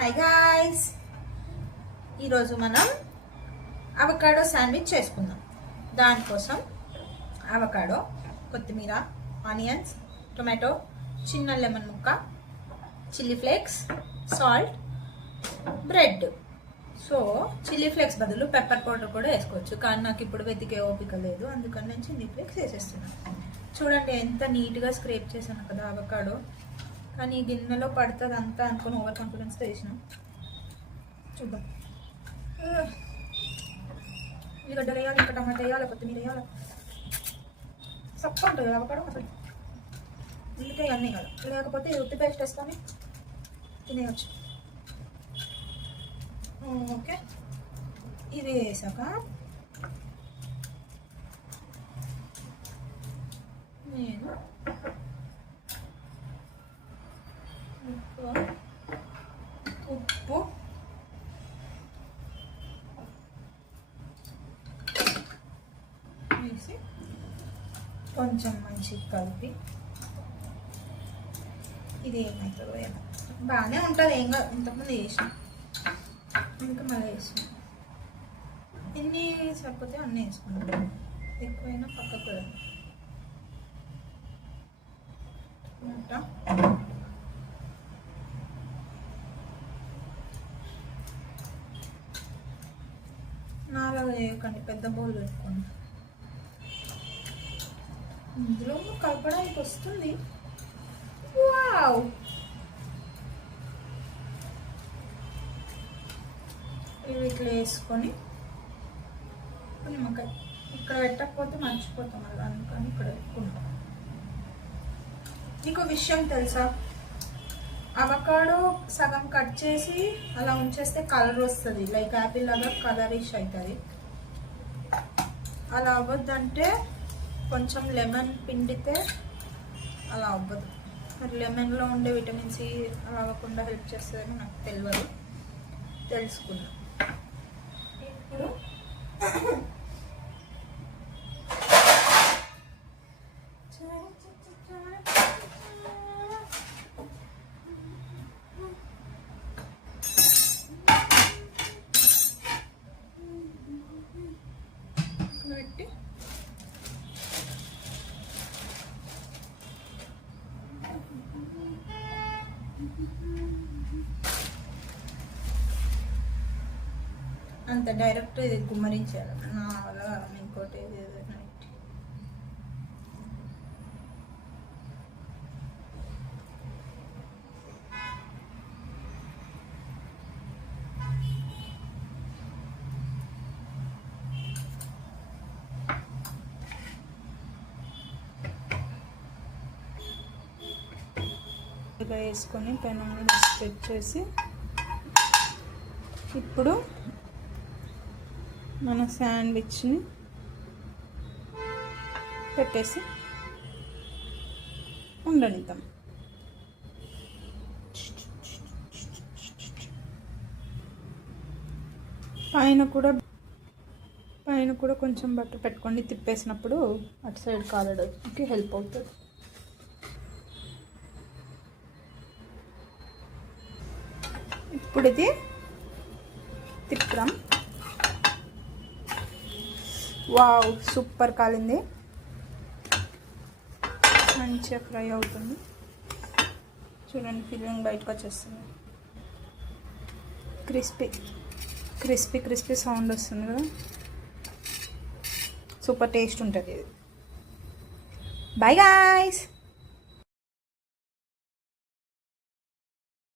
Hi guys, ఈరోజు మనం avocado sandwich చేసుకుందాం. దానికోసం అవకాడో, కొత్తిమీర, ఆనియన్స్, టొమాటో, చిన్న లెమన్ ముక్క, chilli flakes, salt, bread. So chilli flakes బదులు పెప్పర్ పౌడర్ కూడా వేసుకోవచ్చు, కానీ నాకు ఇప్పుడు వెతికే ఓపిక లేదు, అందుకని నేను చిల్లీ ఫ్లేక్స్ వేసేస్తున్నాను. చూడండి ఎంత నీట్గా స్క్రేప్ చేశాను కదా అవకాడో. కానీ గిన్నెలో పడుతుంది అంతా అనుకుని ఓవర్ కాన్ఫిడెన్స్తో వేసినాం. చూద్దాం. ఉల్లిగడ్డలు వేయాలి, ఇంకా టమాటా వేయాలి, కొత్తిమీర వేయాలి. సప్ప ఉంటుంది అవకాడో అసలు, అందుకే అన్నీ వేయాలి. లేకపోతే ఉత్తి పేస్ట్ వేసుకొని తినేయచ్చు. ఓకే, ఇది వేసాక నేను ఉప్పు, వేసి కొంచెం మంచిగా కలిపి, ఇది ఏమవుతుందో ఏమో బాగానే ఉంటుంది, ఏం కాదు. ఇంతకుముందు వేసిన ఇంకా మళ్ళీ వేసిన ఎన్ని సరిపోతే అన్నీ వేసుకుంటాం, ఎక్కువైనా పక్కకు నాలుగు వేయకండి, పెద్ద బౌల్ పెట్టుకోండి. ఇందులో కలపడానికి వస్తుంది. వావ్, ఇవి ఇట్లా వేసుకొని నిమ్మకాయ ఇక్కడ పెట్టకపోతే మర్చిపోతాం అలా, అందుకని ఇక్కడ పెట్టుకుంటాం. నీకు విషయం తెలుసా, అవకాడో సగం కట్ చేసి అలా ఉంచేస్తే కలర్ వస్తుంది, లైక్ యాపిల్ లాగా కలరిష్ అవుతుంది. అలా అవ్వద్దంటే కొంచెం లెమన్ పిండితే అలా అవ్వదు. మరి లెమన్లో ఉండే విటమిన్ సి అలా అవ్వకుండా హెల్ప్ చేస్తుందని నాకు తెలియదు, తెలుసుకున్నా. ఇప్పుడు పెట్టి అంత డైరెక్ట్ ఇది గుమ్మరించాలి నా వల్ల. ఇంకోటి ఇలా వేసుకొని పెనం మీద స్ప్రెడ్ చేసి, ఇప్పుడు మన శాండ్విచ్ని పెట్టేసి ఉండనిద్దాం. పైన కూడా కొంచెం బట్టర్ పెట్టుకోండి, తిప్పేసినప్పుడు అటు సైడ్ కాలడానికి హెల్ప్ అవుతుంది. ఇప్పుడు ఇది తిప్పుదాం. వావ్, సూపర్ కాలింది, మంచిగా ఫ్రై అవుతుంది. చూడండి, ఫిల్లింగ్ బయటకు వచ్చేస్తుంది. క్రిస్పీ సౌండ్ వస్తుంది కదా, సూపర్ టేస్ట్ ఉంటుంది ఇది. By guys.